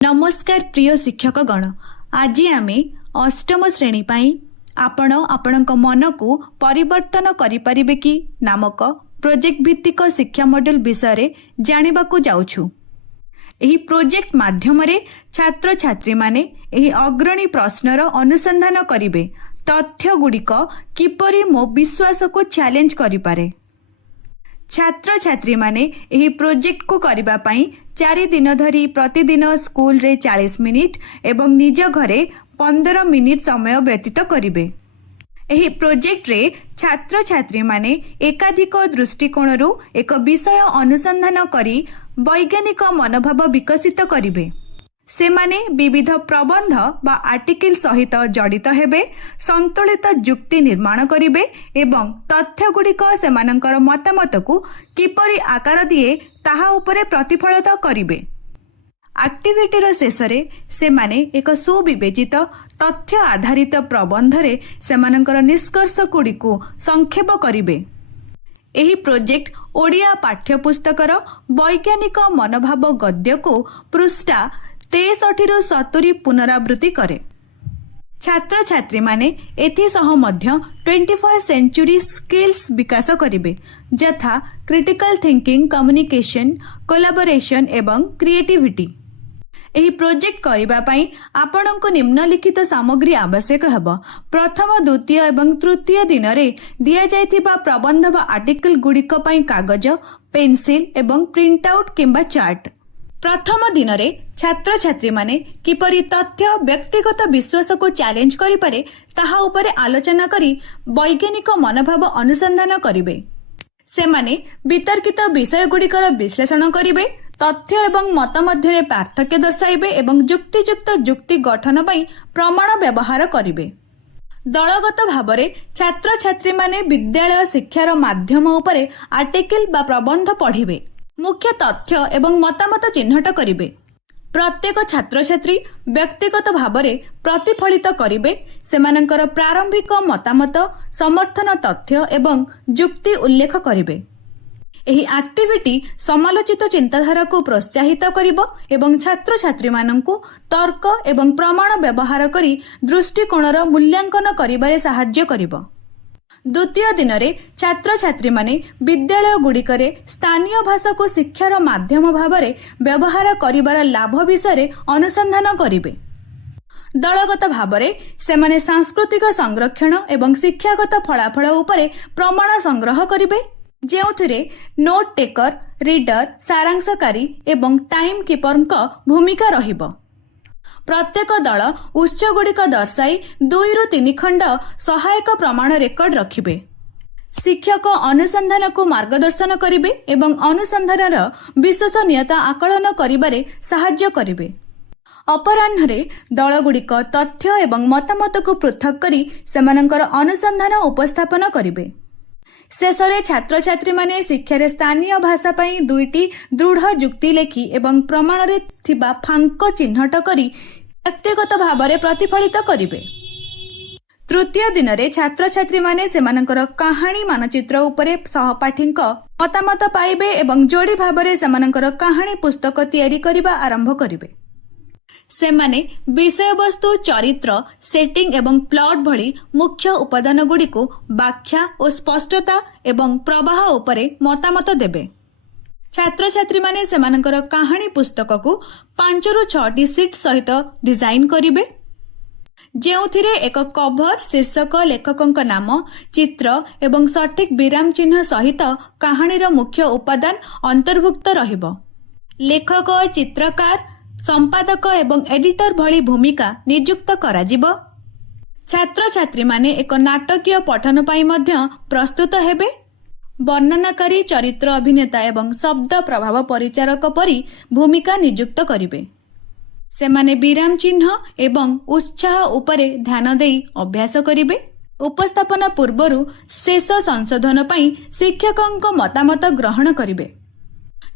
नमस्कार प्रिय शिक्षक गण। आज आमे अष्टम श्रेणी पाई आपणक मन को परिवर्तन करिपारिबे कि नामक प्रोजेक्ट भित्तिक शिक्षा मॉड्यूल विषय जानिबा को जाउछु। एही प्रोजेक्ट माध्यम रे छात्र छात्री माने एही अग्रणी प्रश्नर अनुसंधान करिवे। तथ्य गुड़िक किपरि मो विश्वास को चैलेंज करिपारे। छात्र छात्री माने एही प्रोजेक्ट को करिबा पई 4 दिन धरी प्रतिदिन स्कूल रे 40 मिनिट एवं निज घरे 15 मिनिट समय व्यतीत करिवे। एही प्रोजेक्ट रे छात्र छात्री माने एकाधिक दृष्टिकोण रु एक विषय अनुसंधान करी वैज्ञानिक मनोभाव विकसित करिवे। सेमाने विविध प्रबंध बा आर्टिकल सहित जड़ित हेबे, संतुलित जुक्ति निर्माण करिवे एवं तथ्य गुड़िक सेमानंकर मतामत को किपरि आकार दिए ताहा उपरे प्रतिफलित करिवे। एक्टिविटीर शेषरे सेमाने एक सुविवेचित तथ्य आधारित प्रबंध रे सेमानंकर निष्कर्ष गुड़िको संक्षेप करिवे। एही प्रोजेक्ट ओडिया पाठ्यपुस्तकर वैज्ञानिक मनोभाव गद्य को पृष्ठा 63 रु 70 पुनरावृत्ति करे। छात्र छात्री माने एथि सह मध्य 21st सेंचुरी स्किल्स विकास करिवे, यथा क्रिटिकल थिंकिंग, कम्युनिकेशन, कोलैबोरेशन एवं क्रिएटिविटी। एही प्रोजेक्ट करिबा पई आपणको निम्नलिखित सामग्री आवश्यक हेबो। प्रथम, द्वितीय एवं तृतीय दिन रे दिया जायथिबा प्रबंध बा आर्टिकल गुड़िक पई कागज, पेंसिल एवं प्रिंट आउट किंबा चार्ट। प्रथम दिन रे छात्र छात्री माने किपरि तथ्य व्यक्तिगत विश्वास को चैलेंज करिपारे ताहा उपरे आलोचना करी वैज्ञानिक मनोभाव अनुसंधान करिवे। सेमाने वितर्कित विषय गुड़िकर विश्लेषण करिवे, तथ्य एवं मत मध्य पार्थक्य दर्शाइबे एवं युक्तियुक्त जुक्ति गठन पई प्रमाण व्यवहार करिवे। दलगत भावरे छात्र छात्री माने विद्यालय शिक्षार माध्यम उपरे आर्टिकल बा प्रबंध पढ़िवे, मुख्य तथ्य एवं मतामत चिन्हट करिवे। प्रत्येक छात्र छात्री व्यक्तिगत भावरे प्रतिफलित करिवे सेमानंकर प्रारंभिक मतामत, समर्थन तथ्य एवं जुक्ति उल्लेख करिवे। एही एक्टिविटी समालोचित चिंताधारा को प्रोत्साहित करिवो एवं छात्र छात्री माननकु तर्क एवं प्रमाण व्यवहार करी दृष्टिकोणर मूल्यांकन करिबारे सहाय्य करिवो। द्वितीय दिन रे छात्र छात्री माने विद्यालय गुड़िकरे स्थानीय भाषा को शिक्षार माध्यम भावरे व्यवहार करिबार लाभ विषय अनुसंधान करिवे। दलगत भावरे सेमाने सांस्कृतिक संरक्षण एवं शिक्षागत फलाफल उपरे प्रमाण संग्रह करिवे, जेउथिरे नोट टेकर, रीडर, सारांशकारी एवं टाइम कीपरक भूमिका रहिबो। प्रत्येक दल उच्च गुड़िक दर्शाई 2 रु 3 खंड सहायक प्रमाण रेकर्ड रखिबे। शिक्षक अनुसंधान को मार्गदर्शन करिवे एवं अनुसंधानर विश्वसनीयता आकलन करिबारे सहाय्य करिवे। अपराह्न दल गुड़िक तथ्य एवं मतामत को पृथक करी सेमानंकर अनुसंधान उपस्थापन करिवे। शेषरे छात्र छात्री माने शिक्षारे स्थानीय भाषा पई 2टी दृढ़ जुक्ति लेखि एवं प्रमाण रे थिबा फांक चिन्हट करी व्यक्तिगत भावरे प्रतिफलित करिवे। तृतीय दिन रे छात्र छात्री माने सेमानंकर कहानी मानचित्र उपरे सहपाठींक मतामत पाइबे एवं जोड़ी भावरे सेमानंकर कहानी पुस्तक तैयारी करिबा आरंभ करिवे। सेमाने विषय वस्तु, चरित्र, सेटिंग एवं प्लॉट भली मुख्य उपादान गुड़िको व्याख्या और स्पष्टता एवं प्रवाह उपरे मतामत देबे। छात्र छात्री माने सेमानंकर कहानी पुस्तक को 5 रु 6टी सीट सहित डिजाइन करिवे, जेउथिरे एक कवर, शीर्षक, लेखकंक नाम, चित्र एवं सठिक विराम चिन्ह सहित कहानीर मुख्य उपादान अंतर्भुक्त रहिबो। लेखक, चित्रकार, संपादक एवं एडिटर भली भूमिका नियुक्त कराजिबो। छात्र छात्री माने एक नाटकीय पठन पाई मध्य प्रस्तुत हेबे। वर्णनाकारी, चरित्र अभिनेता एवं शब्द प्रभाव परिचारक परी भूमिका नियुक्त करिवे। सेमाने विराम चिन्ह एवं उत्साह उपरे ध्यान देई अभ्यास करिवे। उपस्थापना पूर्वरु शेष संशोधन पाई शिक्षकंक मतामत ग्रहण करिवे।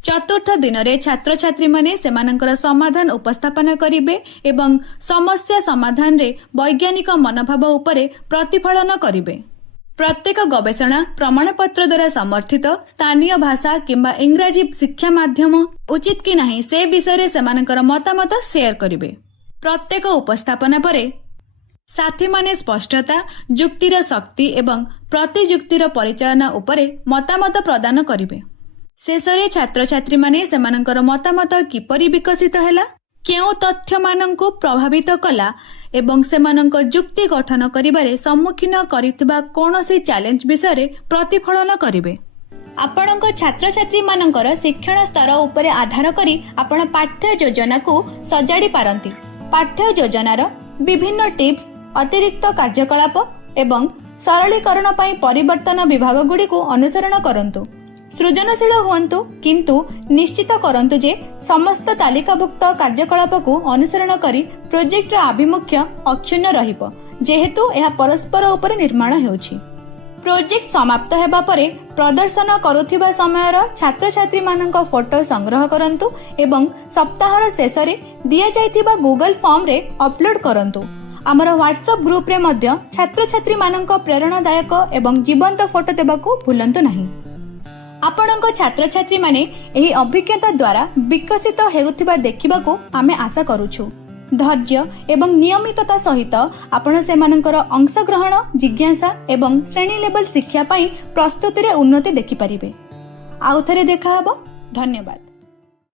चतुर्थ दिन रे छात्र छात्री माने सेमानंकर समाधान उपस्थापन करिवे एवं समस्या समाधान रे वैज्ञानिक मनोभाव उपरे प्रतिफलन करिवे। प्रत्येक गवेषणा प्रमाणपत्र द्वारा समर्थित स्थानीय भाषा किंबा इंग्राजी शिक्षा माध्यम उचित कि नहीं से विषय सेमानकर मतामत शेयर करिवे। प्रत्येक उपस्थापना परे साथी माने स्पष्टता, जुक्तिर शक्ति एवं प्रतिजुक्तिर परिचालना उपरे मतामत प्रदान करिवे। शेषरे छात्र छात्री माने सेमानकर मतामत किपरि विकसित हैला, केउ तथ्य मानंकु प्रभावित कला एवं सेमानंक जुक्ति गठन करिबारे सम्मुखीन करितबा कोनोसी चैलेंज विषय प्रतिफलन करिवे। आपणक छात्र छात्री मानंकर शिक्षण स्तर उपरे आधार करी आपण पाठ्य योजना को सजाड़ी पारंती। पाठ्य योजनार विभिन्न टिप्स, अतिरिक्त कार्यकलाप एवं सरलीकरण पई परिवर्तन विभाग गुडी को अनुसरण करंतु। सृजनशील हुअन्तु, किंतु निश्चित करंतु जे समस्त तालिकाभुक्त कार्यकलाप को अनुसरण करी प्रोजेक्टर आभिमुख्य अक्षुण्य रहिब, जेहेतु यह परस्पर उपर निर्माण हेउछि। प्रोजेक्ट समाप्त हेबा परे प्रदर्शन करुथिबा समयर छात्र छात्री मानक फोटो संग्रह करंतु एवं सप्ताहर शेषरे दिया जाइथिबा गूगल फॉर्म रे अपलोड करंतु। आमर व्हाट्सएप ग्रुप रे मध्य छात्र छात्री मानक प्रेरणादायक एवं जीवंत फोटो देबाकू भूलंतु नहीं। आपणक छात्र छात्री माने एही अभिज्ञता द्वारा विकसित हेउथिबा देखिबाकू आमे आशा करूछु। धैर्य एवं नियमितता सहित आपण सेमानकर अंशग्रहण, जिज्ञासा एवं श्रेणी लेवल शिक्षा पई प्रस्तुति रे उन्नति देखि परिबे। आउ थरे देखा हबो। धन्यवाद।